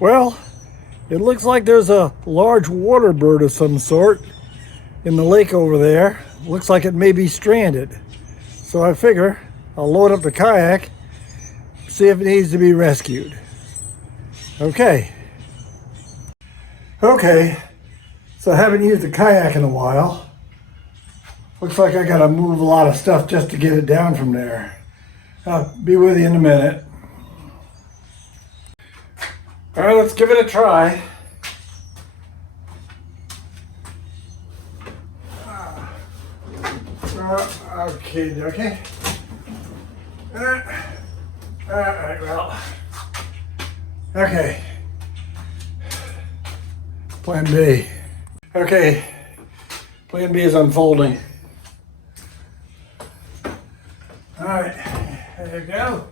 Well, it looks like there's a large water bird of some sort in the lake over there. Looks like it may be stranded. So I figure I'll load up the kayak, see if it needs to be rescued. Okay, so I haven't used the kayak in a while. Looks like I gotta move a lot of stuff just to get it down from there. I'll be with you in a minute. All right, let's give it a try. Okay. All right, well. Okay. Plan B. Okay. Plan B is unfolding. All right. There you go.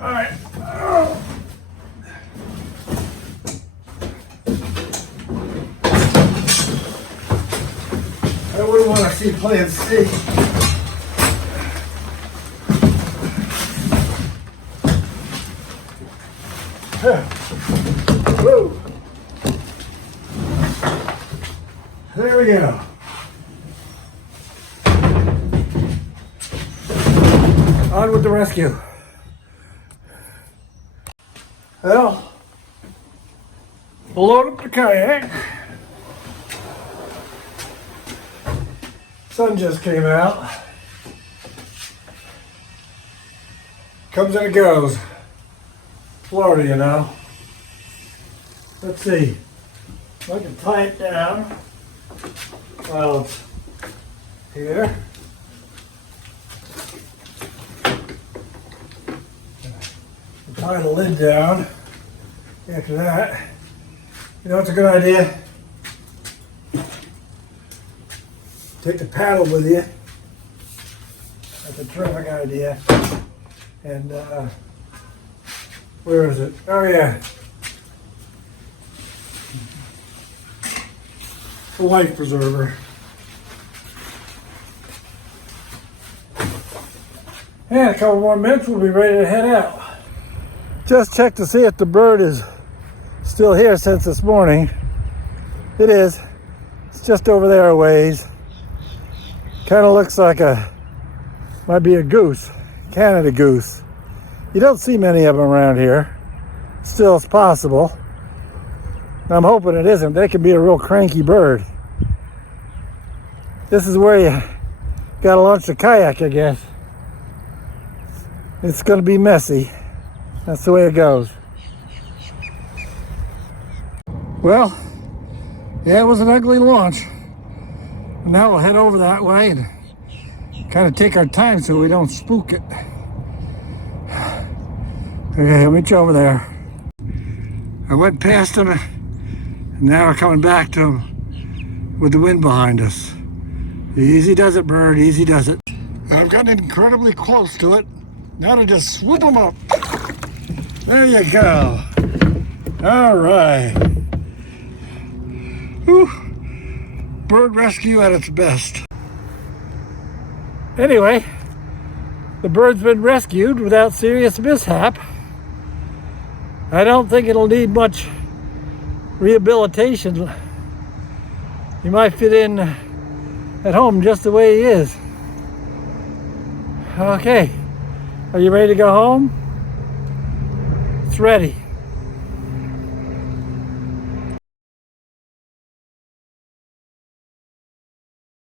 All right. I wouldn't want to see plan C. Whoa. There we go. On with the rescue. Well, load up the kayak. Sun just came out. Comes and it goes. Florida, you know. Let's see. I can tie it down while it's here. Tie the lid down. After that, you know, it's a good idea. Take the paddle with you. That's a terrific idea. And where is it? Oh yeah. It's a life preserver. And a couple more minutes, we'll be ready to head out. Just check to see if the bird is still here since this morning. It is. It's just over there a ways. Kind of looks like might be a goose, Canada goose. You don't see many of them around here. Still, it's possible. I'm hoping it isn't. They can be a real cranky bird. This is where you gotta launch the kayak, I guess. It's gonna be messy. That's the way it goes. Well, yeah, it was an ugly launch. Now we'll head over that way and kind of take our time so we don't spook it. Okay, I'll meet you over there. I went past them and now we're coming back to them with the wind behind us. Easy does it, bird, easy does it. I've gotten incredibly close to it. Now to just swoop them up. There you go. All right. Whew. Bird rescue at its best. Anyway, the bird's been rescued without serious mishap. I don't think it'll need much rehabilitation. He might fit in at home just the way he is. Okay, are you ready to go home? It's ready.